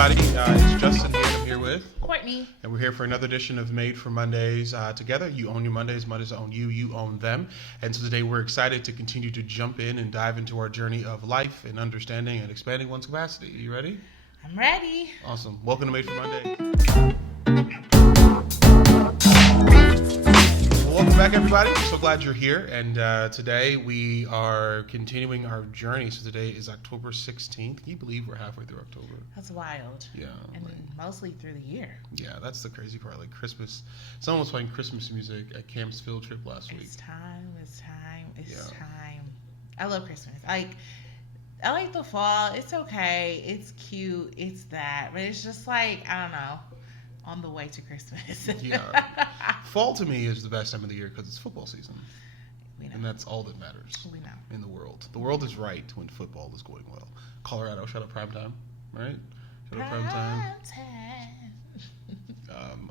everybody. It's Justin here. I'm here with Courtney. And we're here for another edition of Made for Mondays. Together, you own your Mondays, Mondays own you, you own them. And so today we're excited to continue to jump in and dive into our journey of life and understanding and expanding one's capacity. Are you ready? I'm ready. Awesome. Welcome to Made for Monday. Welcome back, everybody. We're so glad you're here. And today we are continuing our journey. So today is October 16th. Can you believe we're halfway through October? That's wild. Yeah. And mostly through the year. Yeah, that's the crazy part. Like Christmas. Someone was playing Christmas music at Camp's field trip last week. It's time. I love Christmas. I like the fall. It's okay. It's cute. It's that. But it's just like, I don't know, on the way to Christmas. Yeah. Fall to me is the best time of the year because it's football season. We know. And that's all that matters. We know. In the world. The world is right when football is going well. Colorado, shut up prime time, right? Shut up prime time.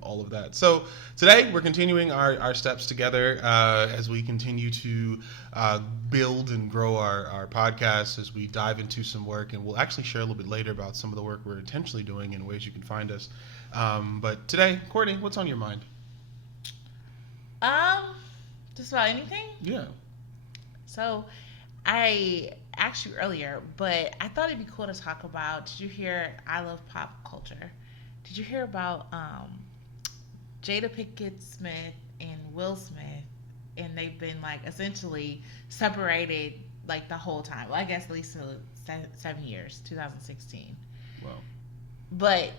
All of that. So today we're continuing our steps together as we continue to build and grow our podcast, as we dive into some work, and we'll actually share a little bit later about some of the work we're intentionally doing and ways you can find us. But today, Courtney, what's on your mind? Just about anything? Yeah. So I asked you earlier, but I thought it'd be cool to talk about, did you hear, I love pop culture. Did you hear about Jada Pinkett Smith and Will Smith? And they've been like essentially separated like the whole time. Well, I guess at least 7 years, 2016. Wow. But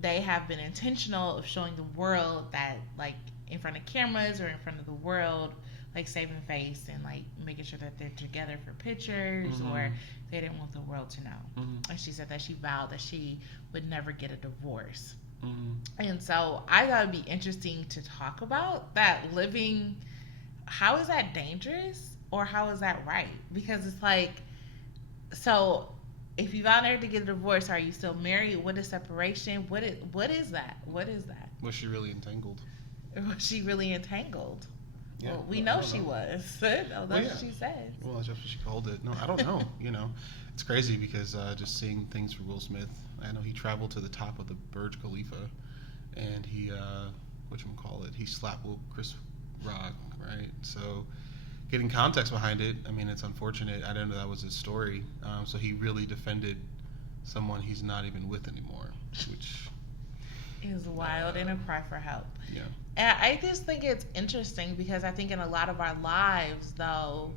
they have been intentional of showing the world that, like, in front of cameras or in front of the world, like saving face and like making sure that they're together for pictures, mm-hmm. or they didn't want the world to know. Mm-hmm. And she said that she vowed that she would never get a divorce. Mm-hmm. And so I thought it'd be interesting to talk about that. Living, how is that dangerous or how is that right? Because it's like, so if you vow never to get a divorce, are you still married? What is separation? What is that? What is that? Was she really entangled? Was she really entangled? Yeah, well, we know she was. That's what she said. Well, that's just what she called it. No, I don't know. It's crazy because just seeing things for Will Smith. I know he traveled to the top of the Burj Khalifa, and he, he slapped Chris Rock, right? So, getting context behind it, I mean, it's unfortunate. I didn't know that was his story. So he really defended someone he's not even with anymore, which is wild and a cry for help. Yeah. And I just think it's interesting because I think in a lot of our lives, though,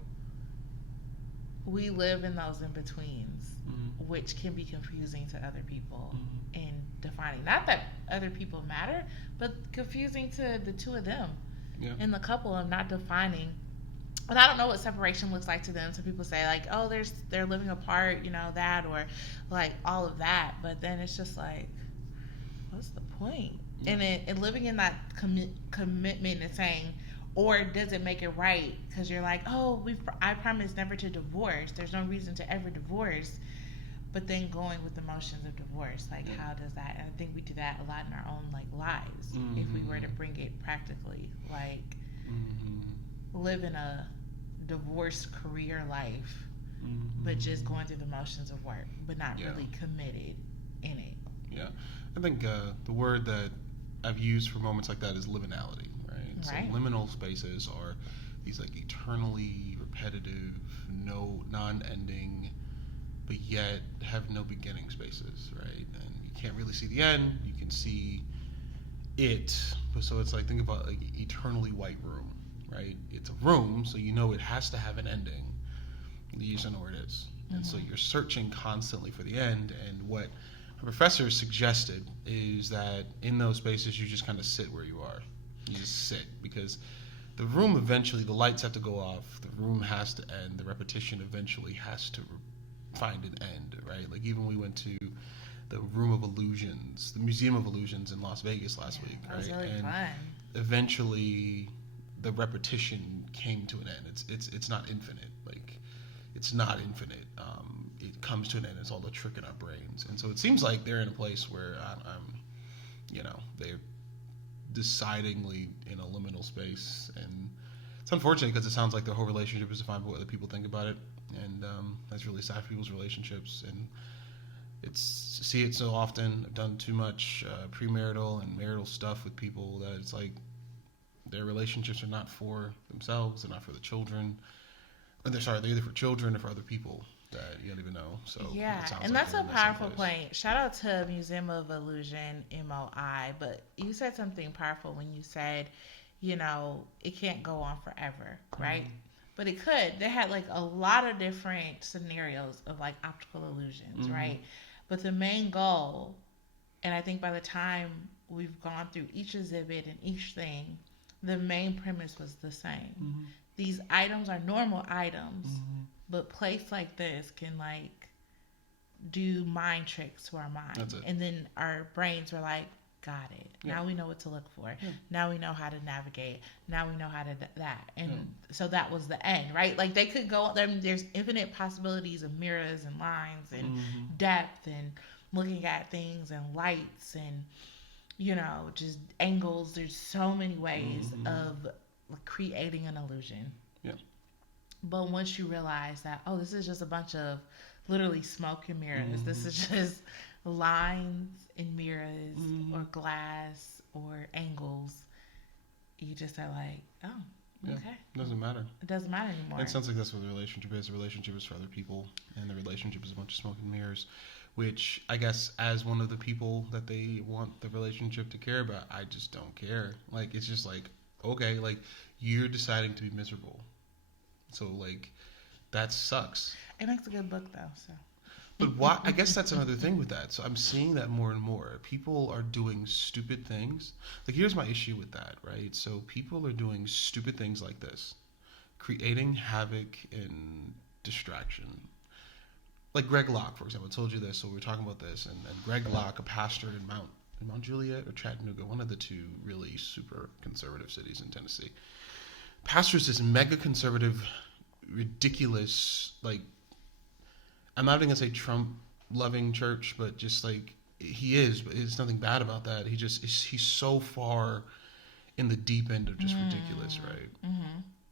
we live in those in-betweens, mm-hmm. which can be confusing to other people mm-hmm. in defining. Not that other people matter, but confusing to the two of them in the couple of not defining. And I don't know what separation looks like to them. Some people say, like, oh, they're living apart, that, or like all of that. But then it's just like, what's the point? And living in that commitment and saying, or does it make it right? Because you're like, oh, I promise never to divorce. There's no reason to ever divorce. But then going with the motions of divorce, like how does that? And I think we do that a lot in our own like lives. Mm-hmm. If we were to bring it practically, like live in a divorced career life, but just going through the motions of work, but not really committed in it. Yeah. I think the word that I've used for moments like that is liminality, right? So liminal spaces are these like eternally repetitive, non-ending, but yet have no beginning spaces, right? And you can't really see the end. You can see it, but so it's like, think about like eternally white room, right? It's a room, so you know it has to have an ending. You just don't know where it is. Mm-hmm. And so you're searching constantly for the end, and what professor suggested is that in those spaces you just kind of sit where you are. You just sit, because the room eventually, the lights have to go off, the room has to end, the repetition eventually has to find an end, right? Like even we went to the Room of Illusions, the Museum of Illusions in Las Vegas last week, right? That was really and fun. Eventually the repetition came to an end. It's not infinite. Like it's not infinite. It comes to an end. It's all the trick in our brains. And so it seems like they're in a place where they're decidingly in a liminal space. And it's unfortunate because it sounds like their whole relationship is defined by what other people think about it. And that's really sad for people's relationships. And see it so often. I've done too much premarital and marital stuff with people that it's like their relationships are not for themselves, they're not for the children. They're either for children or for other people that you don't even know. So yeah, and like that's a powerful point. Shout out to Museum of Illusion, MOI. But you said something powerful when you said, it can't go on forever, right? But it could. They had like a lot of different scenarios of like optical illusions, right? But the main goal, and I think by the time we've gone through each exhibit and each thing, the main premise was the same. These items are normal items, but placed like this can like do mind tricks to our mind. And then our brains were like, got it. Yeah. Now we know what to look for. Yeah. Now we know how to navigate. Now we know how to that. And so that was the end, right? Like they could go, there's infinite possibilities of mirrors and lines and depth and looking at things and lights and, just angles. There's so many ways of creating an illusion. Yeah. But once you realize that, this is just a bunch of literally smoke and mirrors. This is just lines and mirrors or glass or angles, you just are like, okay. It doesn't matter. It doesn't matter anymore. It sounds like that's what the relationship is. The relationship is for other people, and the relationship is a bunch of smoke and mirrors, which I guess as one of the people that they want the relationship to care about, I just don't care. Like, it's just like, okay, like, you're deciding to be miserable. So, like, that sucks. It makes a good book, though, so... But why? I guess that's another thing with that. So I'm seeing that more and more. People are doing stupid things. Like, here's my issue with that, right? So people are doing stupid things like this, creating havoc and distraction. Like Greg Locke, for example. I told you this, so we were talking about this. And Greg Locke, a pastor in Mount Juliet or Chattanooga, one of the two really super conservative cities in Tennessee, pastors this mega conservative, ridiculous, like, I'm not even going to say Trump-loving church, but just like he is, but there's nothing bad about that. He's so far in the deep end of just ridiculous, right?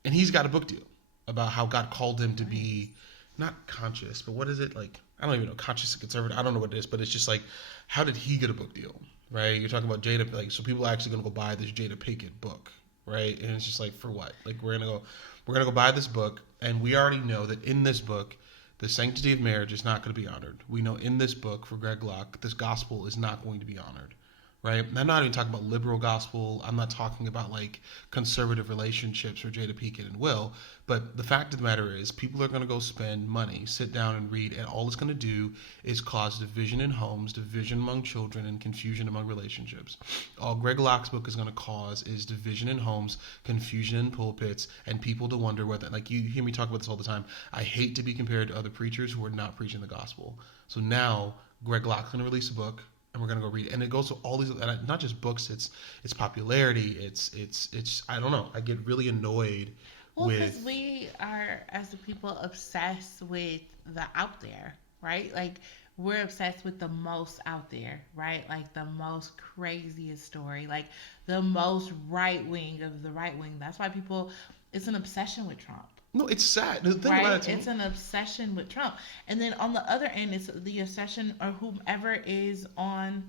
And he's got a book deal about how God called him to be not conscious, but what is it? Like, I don't even know, conscious and conservative. I don't know what it is, but it's just like, how did he get a book deal, right? You're talking about Jada, like, so people are actually going to go buy this Jada Pinkett book, right? And it's just like, for what? Like, we're going to go buy this book, and we already know that in this book, the sanctity of marriage is not going to be honored. We know in this book, for Greg Locke, this gospel is not going to be honored, right? And I'm not even talking about liberal gospel. I'm not talking about, like, conservative relationships for Jada Pinkett and Will. But the fact of the matter is, people are going to go spend money, sit down and read, and all it's going to do is cause division in homes, division among children, and confusion among relationships. All Greg Locke's book is going to cause is division in homes, confusion in pulpits, and people to wonder whether, like, you hear me talk about this all the time, I hate to be compared to other preachers who are not preaching the gospel. So now, Greg Locke's going to release a book, and we're going to go read it. And it goes to all these, and not just books, it's popularity, it's I don't know, I get really annoyed. Well, because we are, as the people, obsessed with the out there, right? Like, we're obsessed with the most out there, right? Like, the most craziest story, like, the most right wing of the right wing. That's why people, it's an obsession with Trump. No, it's sad. The thing right? about it, it's an obsession with Trump. And then on the other end, it's the obsession or whomever is on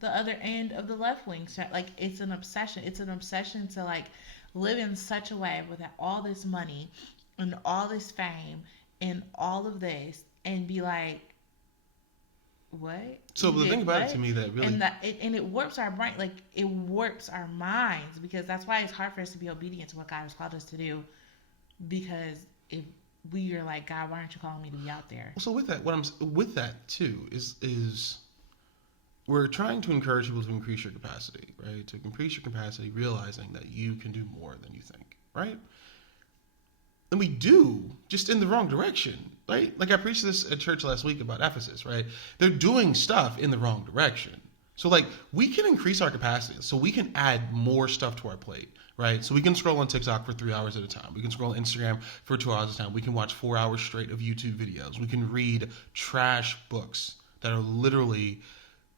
the other end of the left wing. Like, it's an obsession. It's an obsession to, like, live in such a way with all this money and all this fame and all of this and be like, what? So the thing about it to me that really... And it warps our brain. Like, it warps our minds, because that's why it's hard for us to be obedient to what God has called us to do, because if we are like, God, why aren't you calling me to be out there? So with that, with that too is we're trying to encourage people to increase your capacity, right? To increase your capacity, realizing that you can do more than you think, right? And we do, just in the wrong direction, right? Like, I preached this at church last week about Ephesus, right? They're doing stuff in the wrong direction. So, like, we can increase our capacity, so we can add more stuff to our plate, right? So we can scroll on TikTok for 3 hours at a time. We can scroll on Instagram for 2 hours at a time. We can watch 4 hours straight of YouTube videos. We can read trash books that are literally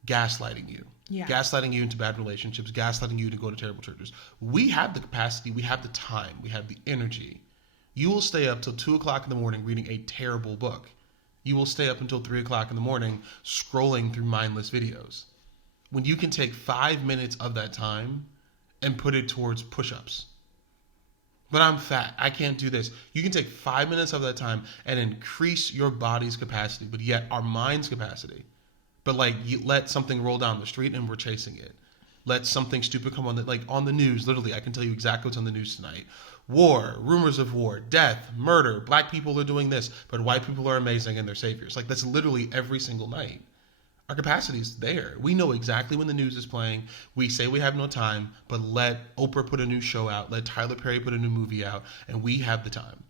gaslighting you. Yeah. Gaslighting you into bad relationships, gaslighting you to go to terrible churches. We have the capacity, we have the time, we have the energy. You will stay up till 2 o'clock in the morning reading a terrible book, You will stay up until 3 o'clock in the morning scrolling through mindless videos. When you can take 5 minutes of that time and put it towards push-ups. But I'm fat. I can't do this. You can take 5 minutes of that time and increase your body's capacity, but yet our mind's capacity. But like, you let something roll down the street and we're chasing it. Let something stupid come on on the news. Literally, I can tell you exactly what's on the news tonight. War, rumors of war, death, murder. Black people are doing this, but white people are amazing and they're saviors. Like, that's literally every single night. Our capacity is there. We know exactly when the news is playing. We say we have no time, but let Oprah put a new show out. Let Tyler Perry put a new movie out, and we have the time.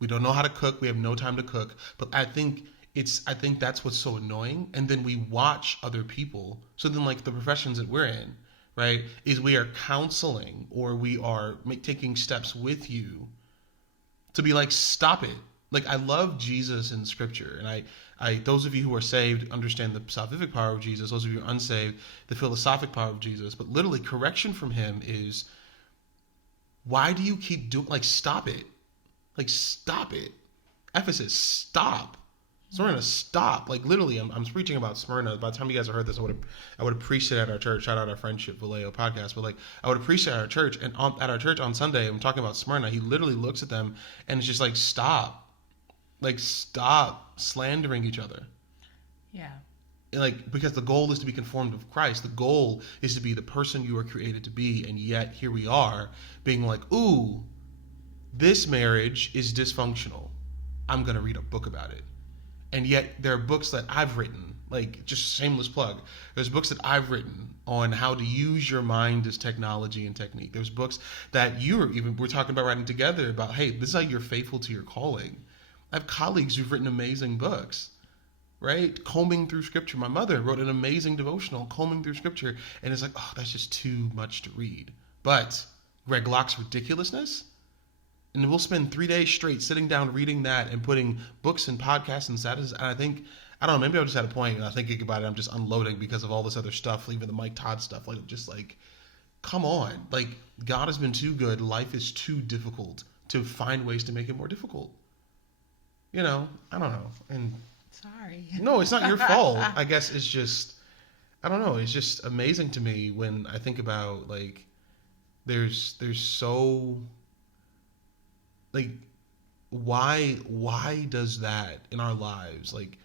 We don't know how to cook. We have no time to cook. But I think that's what's so annoying. And then we watch other people. So then, like, the professions that we're in, right, is we are counseling or we are taking steps with you to be like, stop it. Like, I love Jesus in scripture, and I those of you who are saved understand the salvific power of Jesus. Those of you who are unsaved, the philosophic power of Jesus. But literally, correction from him is, why do you keep doing, like, stop it. Like, stop it. Ephesus, stop. Smyrna, stop. Like, literally, I'm preaching about Smyrna. By the time you guys have heard this, I would have preached it at our church. Shout out our Friendship Vallejo podcast. But, like, I would have preached it at our church. And at our church on Sunday, I'm talking about Smyrna. He literally looks at them and it's just like, stop. Like, stop slandering each other. Yeah. Like, because the goal is to be conformed with Christ. The goal is to be the person you were created to be. And yet, here we are being like, ooh, this marriage is dysfunctional. I'm going to read a book about it. And yet, there are books that I've written, like, just shameless plug. There's books that I've written on how to use your mind as technology and technique. There's books that we're talking about writing together about, hey, this is how you're faithful to your calling. I have colleagues who've written amazing books, right? Combing through scripture. My mother wrote an amazing devotional, combing through scripture. And it's like, oh, that's just too much to read. But Greg Locke's ridiculousness, and we'll spend 3 days straight sitting down reading that and putting books and podcasts and statuses. And I don't know, maybe I just had a point and I'm thinking about it. I'm just unloading because of all this other stuff, even the Mike Todd stuff. Like, just like, come on. Like, God has been too good. Life is too difficult to find ways to make it more difficult. You know, I don't know. And sorry. No, it's not your fault. I guess it's just, I don't know. It's just amazing to me when I think about, like, there's so, like, why does that in our lives? Like,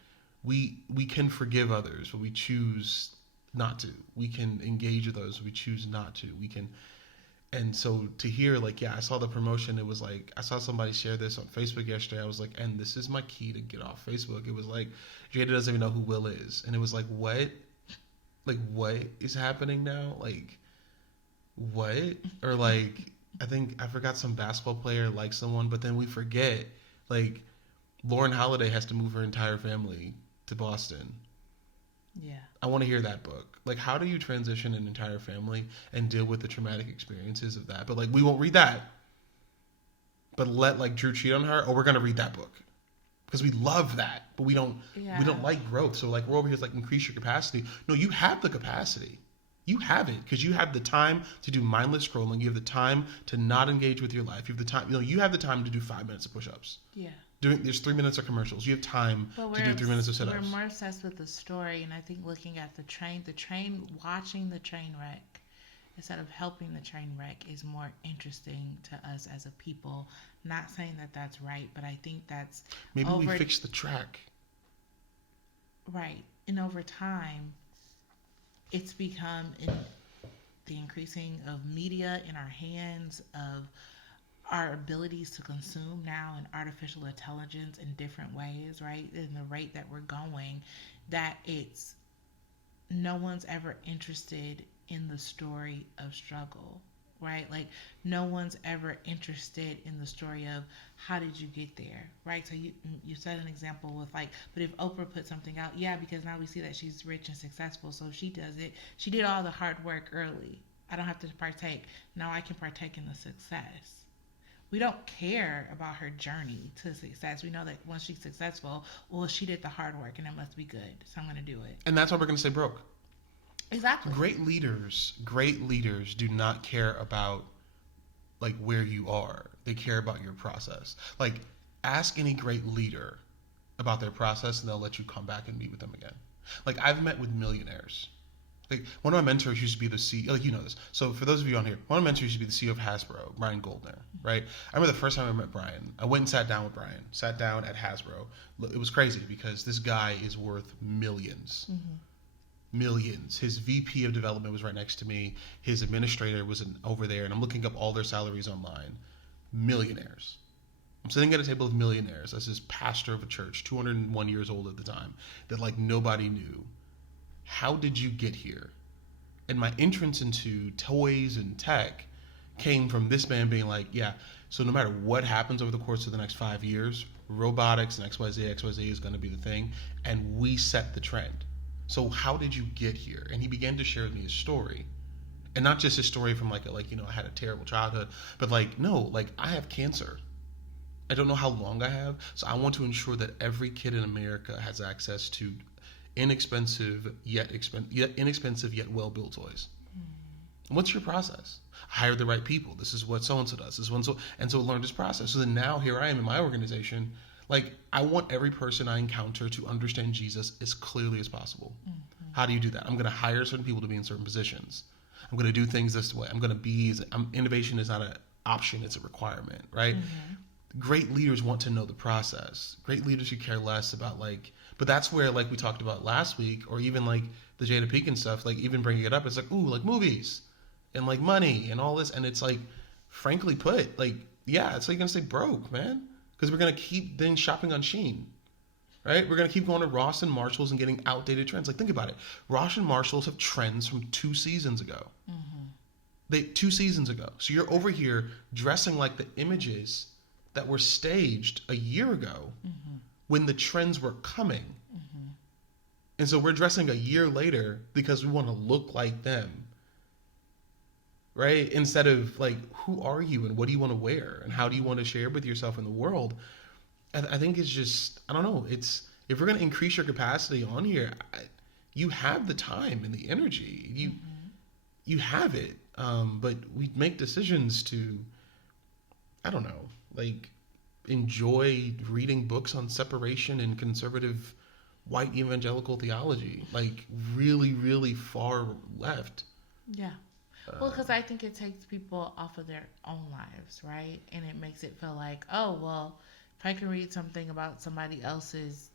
we can forgive others, but we choose not to. We can engage with others, but we choose not to. We can. And so to hear, like, yeah, I saw the promotion. It was like, I saw somebody share this on Facebook yesterday. I was like, and this is my key to get off Facebook. It was like, Jada doesn't even know who Will is. And it was like, what? Like, what is happening now? Like, what? Or like, I forgot some basketball player likes someone, but then we forget, like, Lauren Holiday has to move her entire family to Boston. Yeah. I want to hear that book. Like, how do you transition an entire family and deal with the traumatic experiences of that? But, like, we won't read that. But let, like, Drew cheat on her, or we're going to read that book. Because we love that, but we don't like growth. So, like, we're over here, it's like, increase your capacity. No, you have the capacity. You have it, because you have the time to do mindless scrolling. You have the time to not engage with your life. You have the time, you have the time to do 5 minutes of push-ups. Yeah. There's 3 minutes of commercials. You have time to do 3 minutes of sit-ups. We're more obsessed with the story, and I think looking at the train, watching the train wreck instead of helping the train wreck is more interesting to us as a people. Not saying that that's right, but I think that's maybe we fix the track. Right, and over time, it's become the increasing of media in our hands, of our abilities to consume now in artificial intelligence in different ways, right? In the rate that we're going, that it's no one's ever interested in the story of struggle, right? Like, no one's ever interested in the story of how did you get there, right? So you set an example with, like, but if Oprah put something out, yeah, because now we see that she's rich and successful, so she does it. She did all the hard work early. I don't have to partake. Now I can partake in the success. We don't care about her journey to success. We know that once she's successful, well, she did the hard work and it must be good, so I'm going to do it. And that's why we're going to stay broke. Exactly. Great leaders do not care about, like, where you are. They care about your process. Like, ask any great leader about their process, and they'll let you come back and meet with them again. Like, I've met with millionaires. Like, one of my mentors used to be the CEO, like, you know this. So for those of you on here, one of my mentors used to be the CEO of Hasbro, Brian Goldner, right? I remember the first time I met Brian, I went and sat down with Brian, sat down at Hasbro. It was crazy because this guy is worth millions. Millions. His VP of development was right next to me. His administrator was over there, and I'm looking up all their salaries online. Millionaires. I'm sitting at a table of millionaires as his pastor of a church, 201 years old at the time, that like nobody knew. How did you get here? And my entrance into toys and tech came from this man being like, yeah, so no matter what happens over the course of the next 5 years, robotics and XYZ is going to be the thing, and we set the trend. So how did you get here? And he began to share with me his story. And not just his story from I had a terrible childhood, but no, I have cancer. I don't know how long I have, so I want to ensure that every kid in America has access to inexpensive yet well-built toys. What's your process? Hire the right people. This is what so-and-so does. So learn this process. So then now here I am in my organization. I want every person I encounter to understand Jesus as clearly as possible. How do you do that? I'm going to hire certain people to be in certain positions. I'm going to do things this way. Innovation is not an option, it's a requirement, right? Great leaders want to know the process. Great leaders who care less about but that's where we talked about last week, or even the Jada Pinkett stuff, even bringing it up, it's movies and money and all this, and it's frankly put, yeah, it's gonna stay broke, man, because we're gonna keep then shopping on Shein, right? We're gonna keep going to Ross and Marshalls and getting outdated trends. Think about it. Ross and Marshalls have trends from 2 seasons ago. 2 seasons ago. So you're over here dressing like the images that were staged a year ago when the trends were coming. And so we're dressing a year later because we want to look like them, right? Instead of who are you and what do you want to wear and how do you want to share with yourself in the world? I think it's just, I don't know, it's, if we're going to increase your capacity on here, you have the time and the energy. You have it. But we make decisions to, I don't know, enjoy reading books on separation and conservative white evangelical theology, really, really far left. Yeah. Well, because I think it takes people off of their own lives, right? And it makes it feel oh, well, if I can read something about somebody else's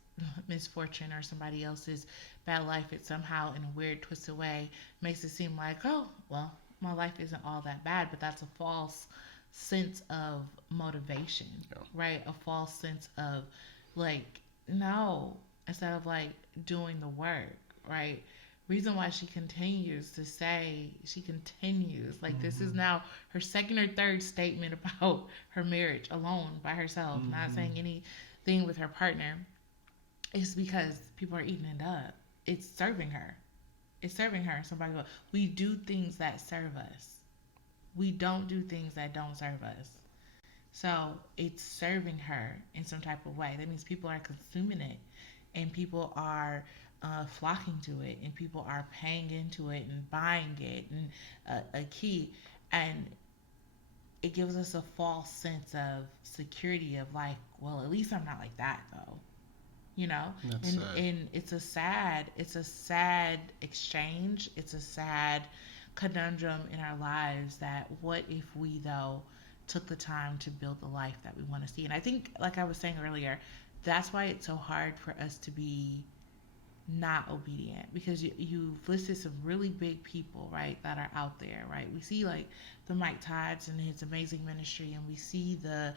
misfortune or somebody else's bad life, it somehow, in a weird, twisted way, makes it seem oh, well, my life isn't all that bad, but that's a false sense of motivation, right? A false sense of no, instead of doing the work, right? Reason why she continues to say, this is now her second or third statement about her marriage alone by herself, not saying anything with her partner, is because people are eating it up. It's serving her. Somebody goes, we do things that serve us. We don't do things that don't serve us. So it's serving her in some type of way. That means people are consuming it, and people are flocking to it, and people are paying into it and buying it, and a key. And it gives us a false sense of security of well, at least I'm not like that though. And it's a sad exchange. It's a sad conundrum in our lives that what if we though took the time to build the life that we want to see. And I think, like I was saying earlier, that's why it's so hard for us to be not obedient, because you've listed some really big people, right, that are out there, right? We see the Mike Todds and his amazing ministry, and we see the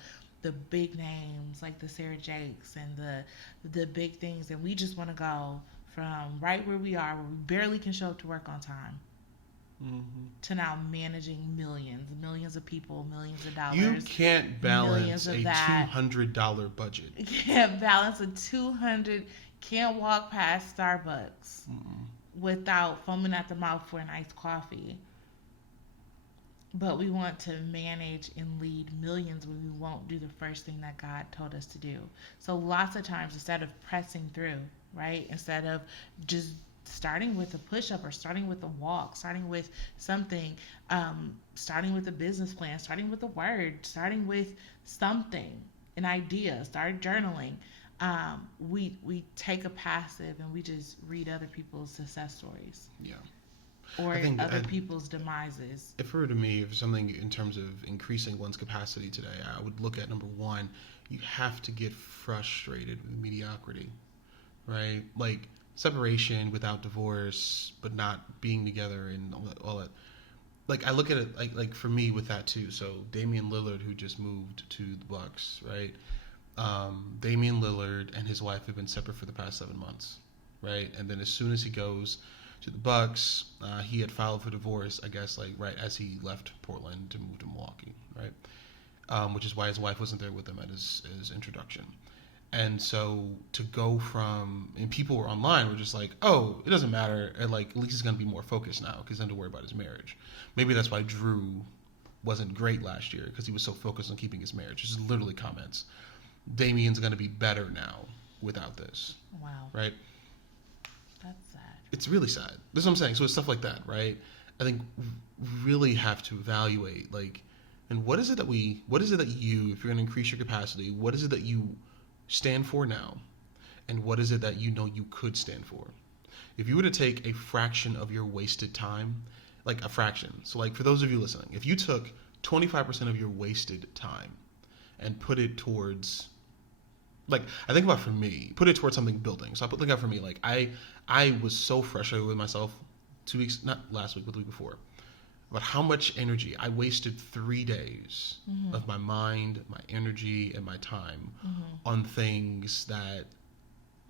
big names like the Sarah Jakes and the big things, and we just want to go from right where we are, where we barely can show up to work on time, to now managing millions of people, millions of dollars. You can't balance a $200 budget. You can't balance a $200. Can't walk past Starbucks without foaming at the mouth for an iced coffee. But we want to manage and lead millions when we won't do the first thing that God told us to do. So lots of times, instead of pressing through, right? Instead of just starting with a push-up or starting with a walk, starting with something, starting with a business plan, starting with a word, starting with something, an idea, start journaling. we take a passive and we just read other people's success stories. Yeah. Or other people's demises. If it were to me, if something in terms of increasing one's capacity today, I would look at number one, you have to get frustrated with mediocrity, right? Like separation without divorce, but not being together and all that. Like I look at it like for me with that too. So Damian Lillard, who just moved to the Bucks, right? Damian Lillard and his wife have been separate for the past 7 months, right? And then as soon as he goes to the Bucks, he had filed for divorce, I guess, like right as he left Portland to move to Milwaukee, right? Which is why his wife wasn't there with him at his introduction. And so to go from, and people were online were just like, oh, it doesn't matter, and like at least he's gonna be more focused now because he doesn't have to worry about his marriage. Maybe that's why Drew wasn't great last year because he was so focused on keeping his marriage. This is literally comments. Damian's gonna be better now without this. Wow. Right? That's sad. It's really sad. That's what I'm saying. So it's stuff like that, right? I think really have to evaluate, like, and what is it that you, if you're going to increase your capacity, what is it that you stand for now? And what is it that you know you could stand for? If you were to take a fraction of your wasted time, like a fraction. So like for those of you listening, if you took 25% of your wasted time and put it towards, like, I think about for me, put it towards something building. So I think about for me, like I was so frustrated with myself 2 weeks, not last week, but the week before, about how much energy I wasted 3 days of my mind, my energy, and my time on things that,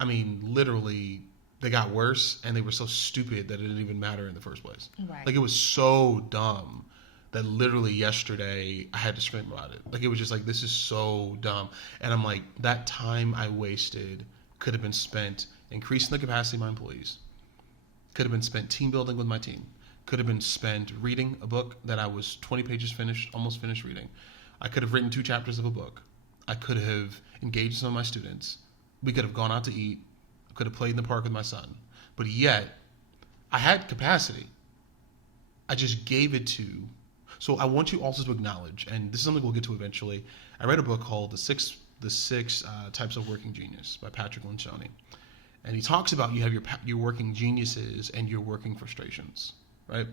I mean, literally, they got worse and they were so stupid that it didn't even matter in the first place. Right. Like, it was so dumb that literally yesterday I had to scream about it. Like, it was just like, this is so dumb. And I'm like, that time I wasted could have been spent increasing the capacity of my employees, could have been spent team building with my team, could have been spent reading a book that I was 20 pages finished, almost finished reading. I could have written 2 chapters of a book. I could have engaged some of my students. We could have gone out to eat. I could have played in the park with my son. But yet, I had capacity. I just gave it to. So I want you also to acknowledge, and this is something we'll get to eventually. I read a book called The Six Types of Working Genius by Patrick Lencioni. And he talks about you have your working geniuses and your working frustrations, right?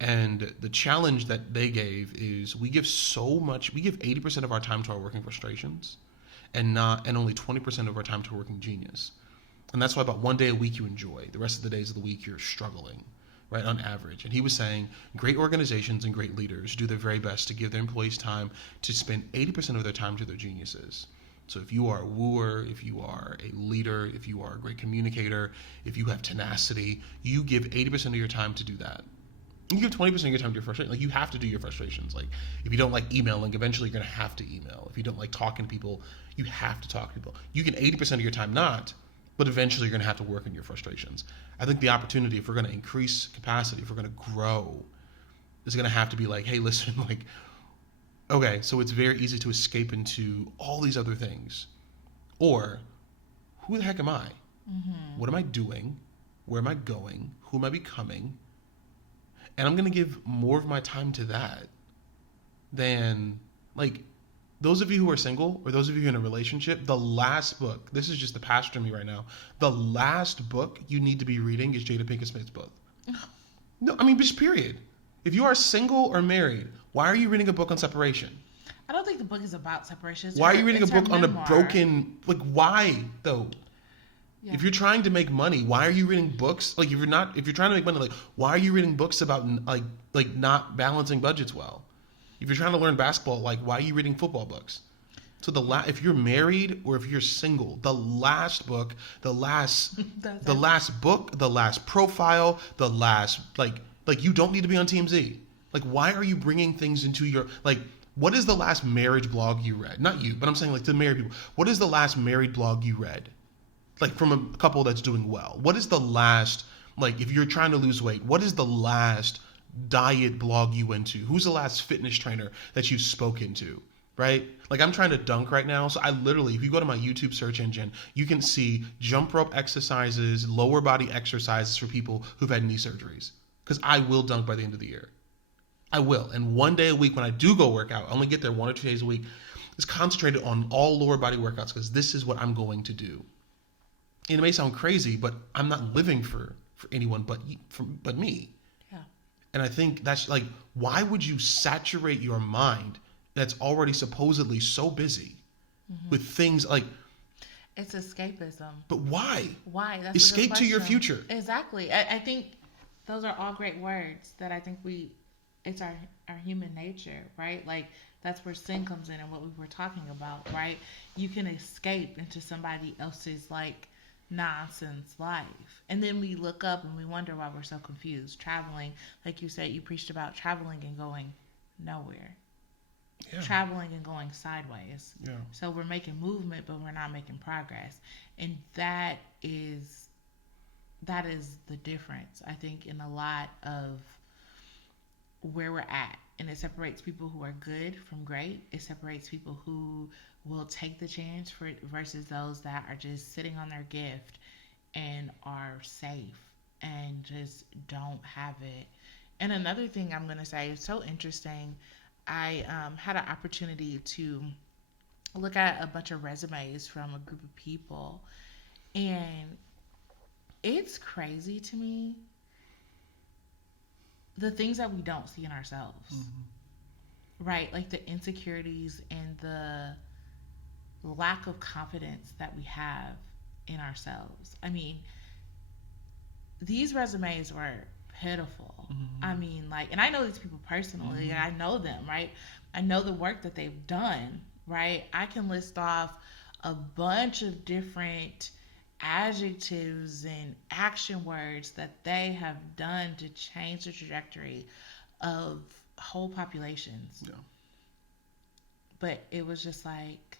And the challenge that they gave is we give 80% of our time to our working frustrations and only 20% of our time to working genius. And that's why about 1 day a week you enjoy. The rest of the days of the week you're struggling, right, on average. And he was saying great organizations and great leaders do their very best to give their employees time to spend 80% of their time to their geniuses. So if you are a wooer, if you are a leader, if you are a great communicator, if you have tenacity, you give 80% of your time to do that. You give 20% of your time to your frustration. Like, you have to do your frustrations. Like, if you don't like emailing, eventually you're going to have to email. If you don't like talking to people, you have to talk to people. You can 80% of your time not, but eventually you're going to have to work on your frustrations. I think the opportunity, if we're going to increase capacity, if we're going to grow, is going to have to be like, hey, listen, like, okay, so it's very easy to escape into all these other things. Or, who the heck am I? What am I doing? Where am I going? Who am I becoming? And I'm going to give more of my time to that than, like, those of you who are single or those of you in a relationship, the last book, this is just the pastor in me right now, the last book you need to be reading is Jada Pinkett Smith's book. No, I mean, just period. If you are single or married, why are you reading a book on separation? I don't think the book is about separation. Why are you reading a book on a broken, like, why though? Yeah. If you're trying to make money, why are you reading books? Like, if you're trying to make money, like, why are you reading books about like not balancing budgets well? If you're trying to learn basketball, like, why are you reading football books? So if you're married or if you're single, the last book, the last book, the last profile, the last like you don't need to be on TMZ. Like, why are you bringing things into your, like, what is the last marriage blog you read? Not you, but I'm saying, like, to married people. What is the last married blog you read? Like, from a couple that's doing well. What is the last, like, if you're trying to lose weight, what is the last diet blog you went to? Who's the last fitness trainer that you've spoken to, right? Like, I'm trying to dunk right now. So I literally, if you go to my YouTube search engine, you can see jump rope exercises, lower body exercises for people who've had knee surgeries. Because I will dunk by the end of the year. I will. And 1 day a week when I do go work out, I only get there 1 or 2 days a week. is concentrated on all lower body workouts because this is what I'm going to do. And it may sound crazy, but I'm not living for anyone but me. Yeah. And I think that's like, why would you saturate your mind that's already supposedly so busy with things like... It's escapism. But why? Why? That's escape to your future. Exactly. I think those are all great words that I think it's our human nature, right? Like, that's where sin comes in and what we were talking about, right? You can escape into somebody else's, like, nonsense life. And then we look up and we wonder why we're so confused. Traveling, like you said, you preached about traveling and going nowhere. Yeah. Traveling and going sideways. Yeah. So we're making movement, but we're not making progress. And that is the difference, I think, in a lot of where we're at. And it separates people who are good from great. It separates people who will take the chance versus those that are just sitting on their gift and are safe and just don't have it. And another thing I'm going to say is so interesting. I had an opportunity to look at a bunch of resumes from a group of people, and it's crazy to me the things that we don't see in ourselves, right? Like the insecurities and the lack of confidence that we have in ourselves. I mean, these resumes were pitiful. I mean, like, and I know these people personally. I know them, right? I know the work that they've done, right? I can list off a bunch of different adjectives and action words that they have done to change the trajectory of whole populations. Yeah. But it was just like,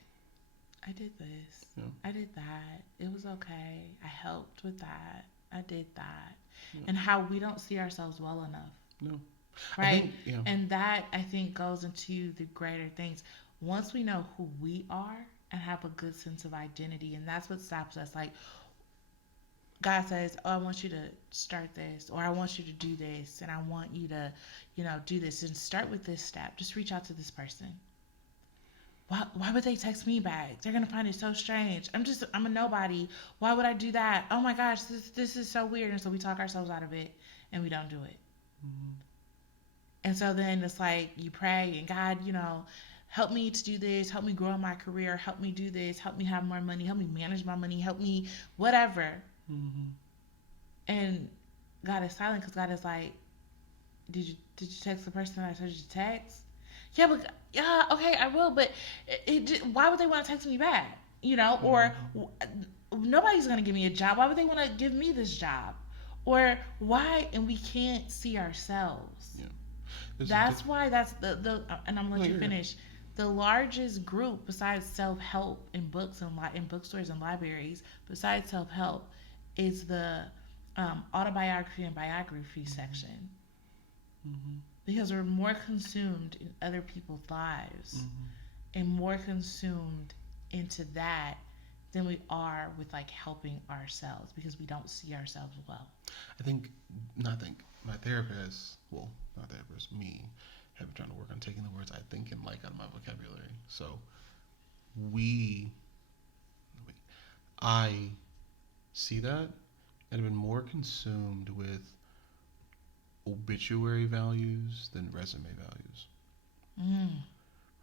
I did this. Yeah. I did that. It was okay. I helped with that. I did that. Yeah. And how we don't see ourselves well enough. No. Right? And that, I think, goes into the greater things. Once we know who we are and have a good sense of identity, and that's what stops us. Like, God says, oh, I want you to start this, or I want you to do this, and I want you to, do this, and start with this step. Just reach out to this person. Why would they text me back? They're going to find it so strange. I'm a nobody. Why would I do that? Oh my gosh, this is so weird. And so we talk ourselves out of it and we don't do it. And so then it's like you pray and God, help me to do this. Help me grow in my career. Help me do this. Help me have more money. Help me manage my money. Help me whatever. And God is silent because God is like, did you text the person I told you to text? Yeah, okay, I will, but why would they want to text me back? Or nobody's going to give me a job. Why would they want to give me this job? Or why? And we can't see ourselves. Yeah. That's why that's the and I'm going to let you finish. The largest group besides self-help in books and in bookstores and libraries, besides self-help, is the autobiography and biography section. Because we're more consumed in other people's lives and more consumed into that than we are with like helping ourselves because we don't see ourselves well. My therapist, not therapist, me, have been trying to work on taking the words I think and like out of my vocabulary. So I see that and have been more consumed with obituary values than resume values.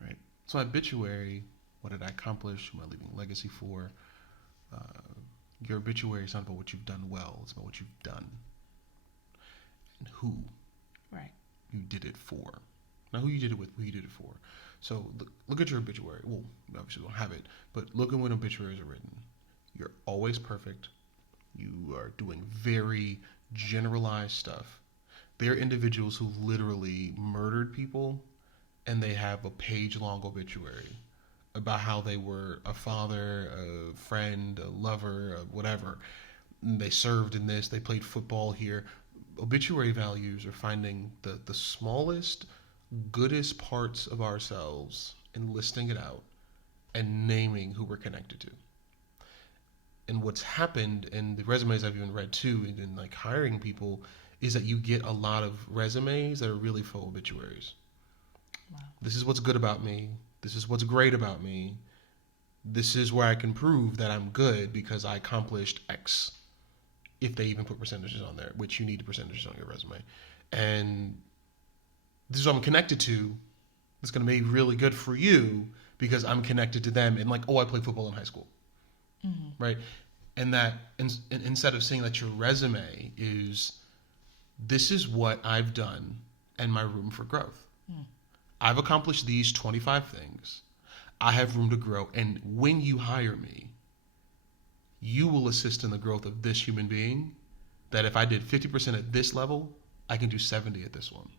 Right? So obituary, what did I accomplish? Who am I leaving a legacy for? Your obituary is not about what you've done well. It's about what you've done. And who you did it for. Not who you did it with, who you did it for. So look at your obituary. Well, obviously we don't have it, but look at when obituaries are written. You're always perfect. You are doing very generalized stuff. They're individuals who literally murdered people, and they have a page-long obituary about how they were a father, a friend, a lover, whatever. They served in this, they played football here. Obituary values are finding the smallest, goodest parts of ourselves and listing it out and naming who we're connected to. And what's happened, and the resumes I've even read too, in like hiring people, is that you get a lot of resumes that are really full obituaries. Wow. This is what's good about me. This is what's great about me. This is where I can prove that I'm good because I accomplished X. If they even put percentages on there, which you need percentages on your resume. And this is what I'm connected to. It's going to be really good for you because I'm connected to them. And like, oh, I played football in high school. Mm-hmm. Right? And that instead of saying that your resume is, this is what I've done and my room for growth. Mm. I've accomplished these 25 things. I have room to grow. And when you hire me, you will assist in the growth of this human being that if I did 50% at this level, I can do 70 at this one.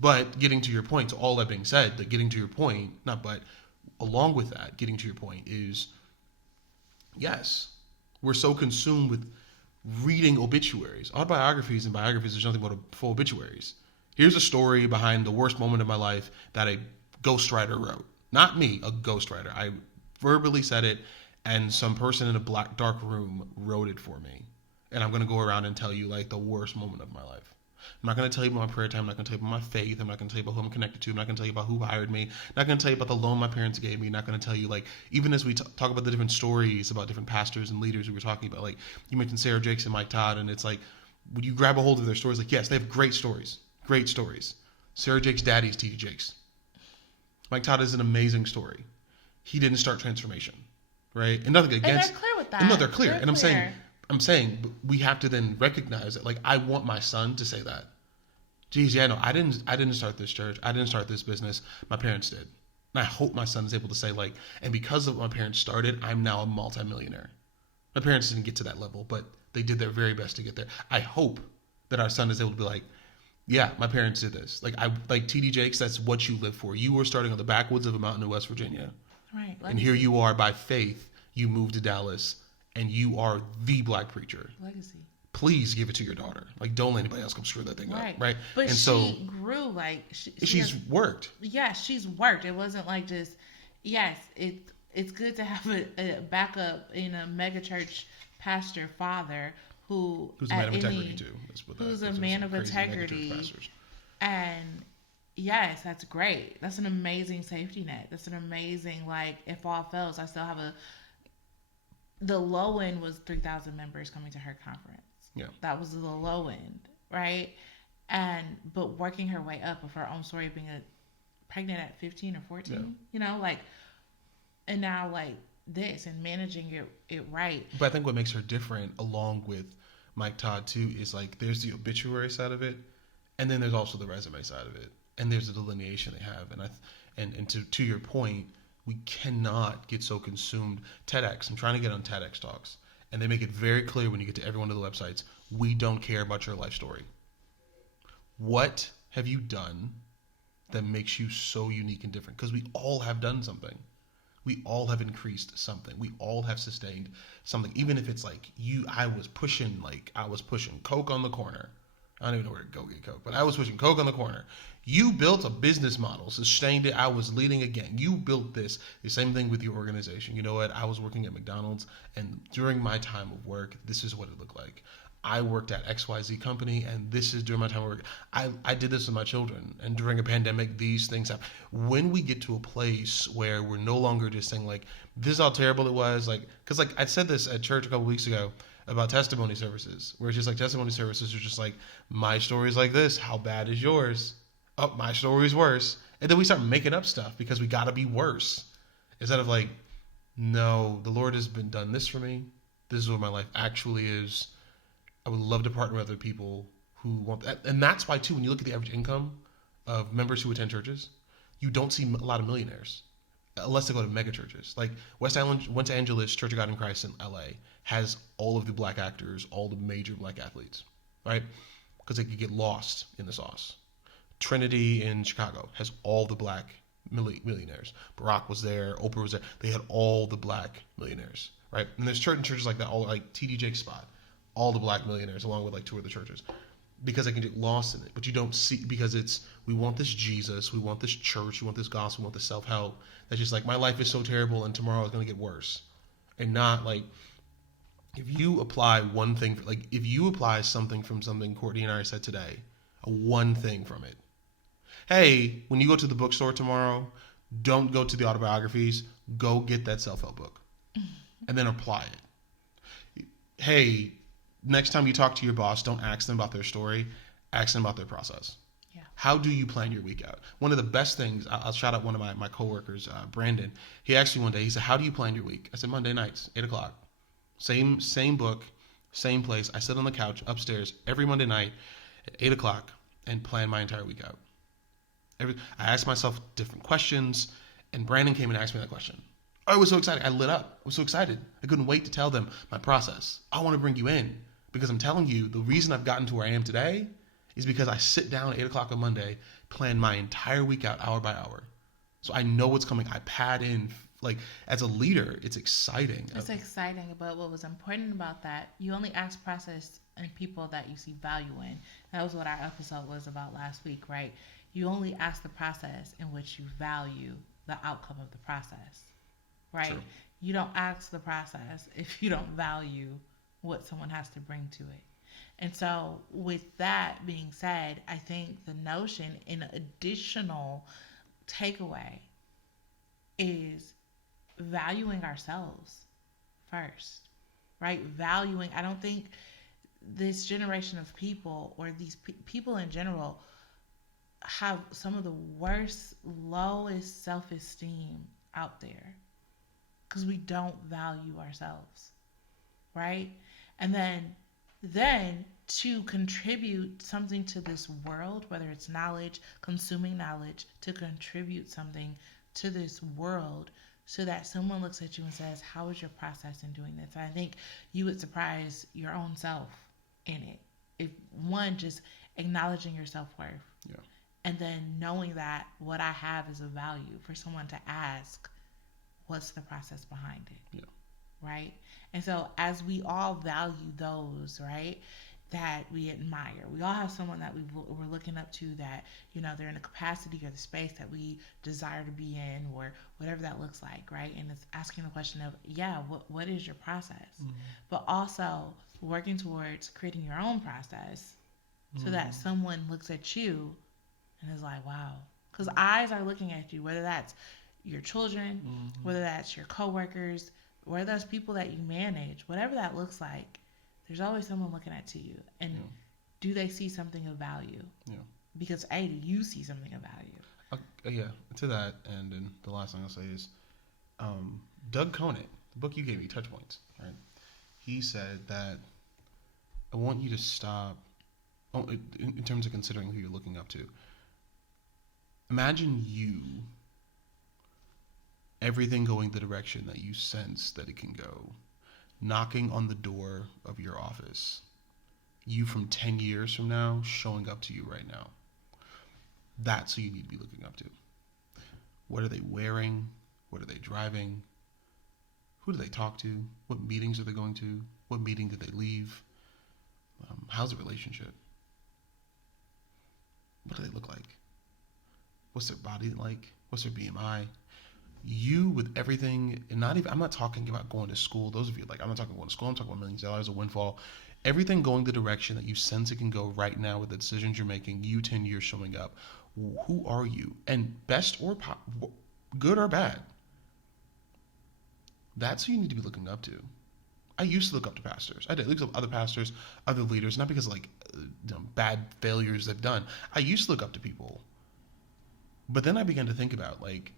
But getting to your point, so all that being said, that getting to your point, along with that, getting to your point is, yes, we're so consumed with reading obituaries. Autobiographies and biographies, there's nothing but full obituaries. Here's a story behind the worst moment of my life that a ghostwriter wrote. Not me, a ghostwriter. I verbally said it, and some person in a black dark room wrote it for me. And I'm going to go around and tell you like the worst moment of my life. I'm not going to tell you about my prayer time. I'm not going to tell you about my faith. I'm not going to tell you about who I'm connected to. I'm not going to tell you about who hired me. I'm not going to tell you about the loan my parents gave me. I'm not going to tell you, like, even as we talk about the different stories about different pastors and leaders we were talking about, like, you mentioned Sarah Jakes and Mike Todd, and it's like, when you grab a hold of their stories, like, yes, they have great stories. Great stories. Sarah Jakes' daddy is T.D. Jakes. Mike Todd is an amazing story. He didn't start transformation, right? And nothing against. And they're clear with that. No, they're clear. And I'm saying we have to then recognize that, like, I want my son to say that. Geez, yeah, no, I didn't start this church. I didn't start this business. My parents did. And I hope my son is able to say, like, and because of what my parents started, I'm now a multimillionaire. My parents didn't get to that level, but they did their very best to get there. I hope that our son is able to be like, yeah, my parents did this. Like T.D. Jakes, that's what you live for. You were starting on the backwoods of a mountain in West Virginia. Right. And here you are by faith. You moved to Dallas, and you are the black preacher. Legacy. Please give it to your daughter. Like, don't let anybody else come screw that thing up. Right. But she grew, like, she's worked. Yeah, she's worked. It wasn't like just, yes, it's good to have a backup in a mega church pastor father who's a man of integrity too. Who's a man of integrity. And yes, that's great. That's an amazing safety net. That's an amazing, like, if all fails, I still have the low end was 3,000 members coming to her conference. Yeah. That was the low end, right? But working her way up of her own story, being pregnant at 15 or 14, you know, like, and now like this and managing it right. But I think what makes her different, along with Mike Todd too, is like there's the obituary side of it, and then there's also the resume side of it, and there's the delineation they have, and to your point, we cannot get so consumed. TEDx, I'm trying to get on TEDx talks. And they make it very clear when you get to every one of the websites, we don't care about your life story. What have you done that makes you so unique and different? Because we all have done something. We all have increased something. We all have sustained something. Even if it's like I was pushing Coke on the corner. I don't even know where to go get Coke, but I was pushing Coke on the corner. You built a business model, sustained it. I was leading a gang. You built this. The same thing with your organization. You know what? I was working at McDonald's, and during my time of work, this is what it looked like. I worked at XYZ company, and this is during my time of work. I did this with my children, and during a pandemic, these things happen. When we get to a place where we're no longer just saying, like, this is how terrible it was, like, because, like, I said this at church a couple weeks ago about testimony services, where it's just like testimony services are just like, my story's like this, how bad is yours? Oh, my story's worse. And then we start making up stuff because we got to be worse. Instead of like, no, the Lord has been done this for me. This is what my life actually is. I would love to partner with other people who want that. And that's why, too, when you look at the average income of members who attend churches, you don't see a lot of millionaires unless they go to mega churches. Like West Angeles Church of God in Christ in LA has all of the black actors, all the major black athletes, right? Because they could get lost in the sauce. Trinity in Chicago has all the black millionaires. Barack was there, Oprah was there. They had all the black millionaires, right? And there's certain churches like that, all like T.D. Jakes' spot, all the black millionaires, along with like two other churches, because they can get lost in it. But you don't see, because we want this Jesus, we want this church, we want this gospel, we want this self-help. That's just like, my life is so terrible and tomorrow is going to get worse. And not like, if you apply one thing, like if you apply something from something Courtney and I said today, one thing from it, Hey, when you go to the bookstore tomorrow, don't go to the autobiographies. Go get that self-help book and then apply it. Hey, next time you talk to your boss, don't ask them about their story. Ask them about their process. Yeah. How do you plan your week out? One of the best things, I'll shout out one of my coworkers, Brandon. He asked me one day, he said, how do you plan your week? I said, Monday nights, 8 o'clock. Same book, same place. I sit on the couch upstairs every Monday night at 8 o'clock and plan my entire week out. I asked myself different questions, and Brandon came and asked me that question. I was so excited. I lit up. I was so excited. I couldn't wait to tell them my process. I want to bring you in because I'm telling you, the reason I've gotten to where I am today is because I sit down at 8 o'clock on Monday, plan my entire week out hour by hour. So I know what's coming. I pad in. Like, as a leader, it's exciting. It's exciting, but what was important about that, you only ask process and people that you see value in. That was what our episode was about last week, right? You only ask the process in which you value the outcome of the process, right? True. You don't ask the process if you don't value what someone has to bring to it. And so with that being said, I think the notion in additional takeaway is valuing ourselves first, right? Valuing, I don't think this generation of people or these people in general have some of the worst, lowest self-esteem out there because we don't value ourselves, right? And then to contribute something to this world, whether it's knowledge, consuming knowledge, to contribute something to this world so that someone looks at you and says, how is your process in doing this? And I think you would surprise your own self in it. If one, just acknowledging your self-worth. Yeah. And then knowing that what I have is of value for someone to ask, what's the process behind it? Yeah. Right? And so as we all value those, right, that we admire, we all have someone that we're looking up to that, you know, they're in the capacity or the space that we desire to be in or whatever that looks like, right? And it's asking the question of, yeah, what is your process? Mm-hmm. But also working towards creating your own process so that someone looks at you and is like, wow. Because eyes are looking at you, whether that's your children, whether that's your coworkers, whether that's people that you manage, whatever that looks like, there's always someone looking at to you. And do they see something of value? Yeah. Because A, do you see something of value? Yeah, to that, and then the last thing I'll say is Doug Conant, the book you gave me, Touch Points, right? He said that I want you to stop, in terms of considering who you're looking up to, imagine you, everything going the direction that you sense that it can go, knocking on the door of your office, you from 10 years from now showing up to you right now. That's who you need to be looking up to. What are they wearing? What are they driving? Who do they talk to? What meetings are they going to? What meeting did they leave? How's the relationship? What do they look like? What's their body like? What's their BMI? You with everything, and I'm not talking about going to school. Those of you, like, I'm not talking about going to school. I'm talking about millions of dollars, a windfall. Everything going the direction that you sense it can go right now with the decisions you're making, you 10 years showing up. Who are you? And best or good or bad, that's who you need to be looking up to. I used to look up to pastors. I did look up other pastors, other leaders, not because of bad failures they've done. I used to look up to people. But then I began to think about, like,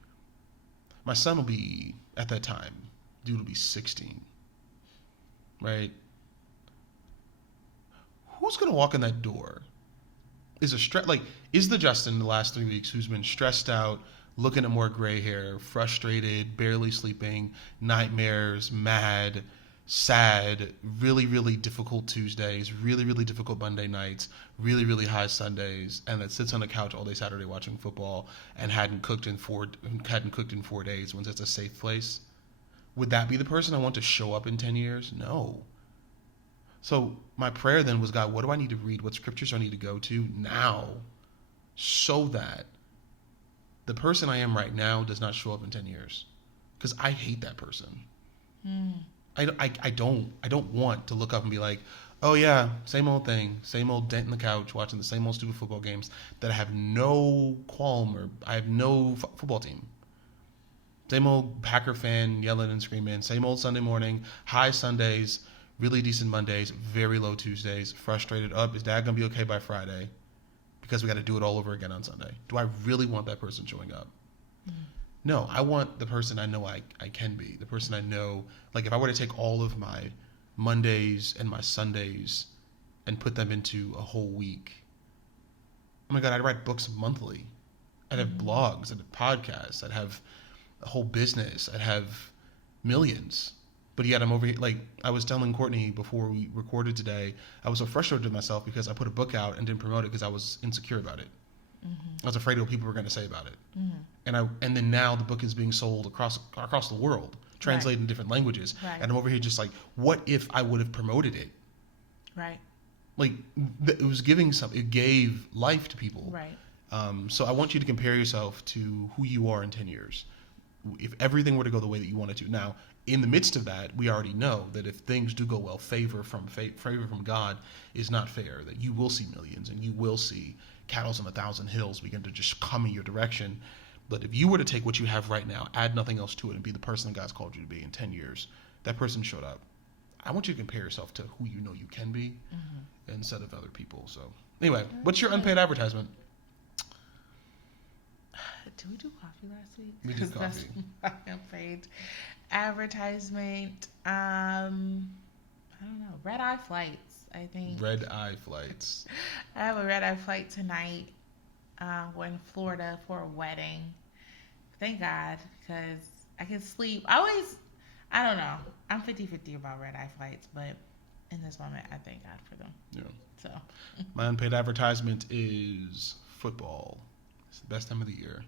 my son will be, at that time, dude will be 16, right? Who's going to walk in that door? Is the Justin in the last 3 weeks who's been stressed out, looking at more gray hair, frustrated, barely sleeping, nightmares, mad, sad, really, really difficult Tuesdays, really, really difficult Monday nights, really, really high Sundays, and that sits on the couch all day Saturday watching football and hadn't cooked in 4 days when it's a safe place? Would that be the person I want to show up in 10 years? No. So my prayer then was, God, what do I need to read? What scriptures do I need to go to now so that the person I am right now does not show up in 10 years? Because I hate that person. I don't want to look up and be like, Oh yeah, same old thing, same old dent in the couch, watching the same old stupid football games that I have no qualm or I have no football team. Same old Packer fan yelling and screaming. Same old Sunday morning, high Sundays, really decent Mondays, very low Tuesdays. Frustrated. Up, is Dad gonna be okay by Friday? Because we got to do it all over again on Sunday. Do I really want that person showing up? No, I want the person I know I can be. The person I know. Like if I were to take all of my Mondays and my Sundays and put them into a whole week, oh my God, I'd write books monthly. I'd have blogs, I'd have podcasts, I'd have a whole business, I'd have millions. But yet I'm over here, like I was telling Courtney before we recorded today, I was so frustrated with myself because I put a book out and didn't promote it because I was insecure about it. I was afraid of what people were going to say about it. And then now the book is being sold across the world, translated in different languages. And I'm over here just like, what if I would have promoted it? Right. Like it was giving it gave life to people. Right. So I want you to compare yourself to who you are in 10 years. If everything were to go the way that you want it to. Now, in the midst of that, we already know that if things do go well, favor from God is not fair, that you will see millions and you will see cattle on 1,000 hills begin to just come in your direction. But if you were to take what you have right now, add nothing else to it, and be the person that God's called you to be in 10 years, that person showed up. I want you to compare yourself to who you know you can be instead of other people. So anyway, what's your unpaid advertisement? Did we do coffee last week? We did coffee. That's my unpaid advertisement. I don't know. Red eye flights, I think. Red eye flights. I have a red eye flight tonight. We're in Florida for a wedding. Thank God, because I can sleep. I don't know. I'm 50-50 about red eye flights, but in this moment, I thank God for them. Yeah. So. My unpaid advertisement is football. It's the best time of the year.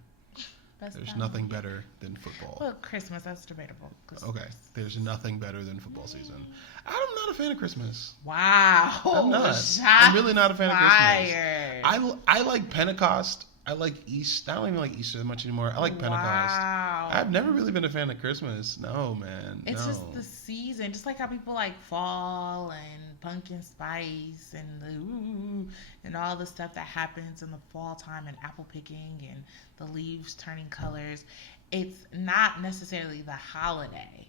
There's nothing better than football. Well, Christmas, that's debatable. Okay, there's nothing better than football season. I'm not a fan of Christmas. Wow. I'm not. I'm really not a fan of Christmas. I like Pentecost. I like Easter. I don't even like Easter that much anymore. I like Pentecost. Wow. I've never really been a fan of Christmas. No, man. It's just the season. Just like how people like fall and pumpkin spice and all the stuff that happens in the fall time and apple picking and the leaves turning colors. It's not necessarily the holiday.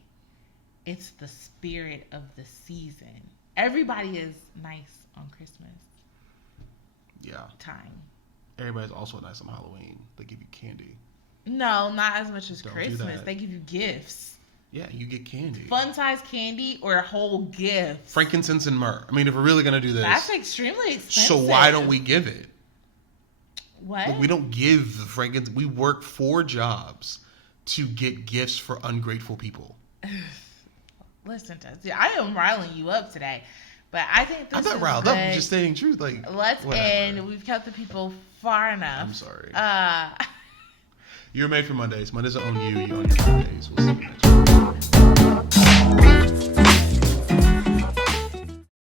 It's the spirit of the season. Everybody is nice on Christmas. Yeah. Time. Everybody's also nice on Halloween. They give you candy. No, not as much as Don't Christmas. They give you gifts. Yeah, you get candy. Fun-size candy or a whole gift. Frankincense and myrrh. I mean, if we're really going to do this. That's extremely expensive. So why don't we give it? What? Like, we don't give the frankincense. We work 4 jobs to get gifts for ungrateful people. Listen, I am riling you up today. But I think this is I'm not riled up. I'm just saying truth. Like, let's whatever. end. We've kept the people far enough. I'm sorry. You're made for Mondays. Mondays are on you. You own your Mondays. We'll see you next week.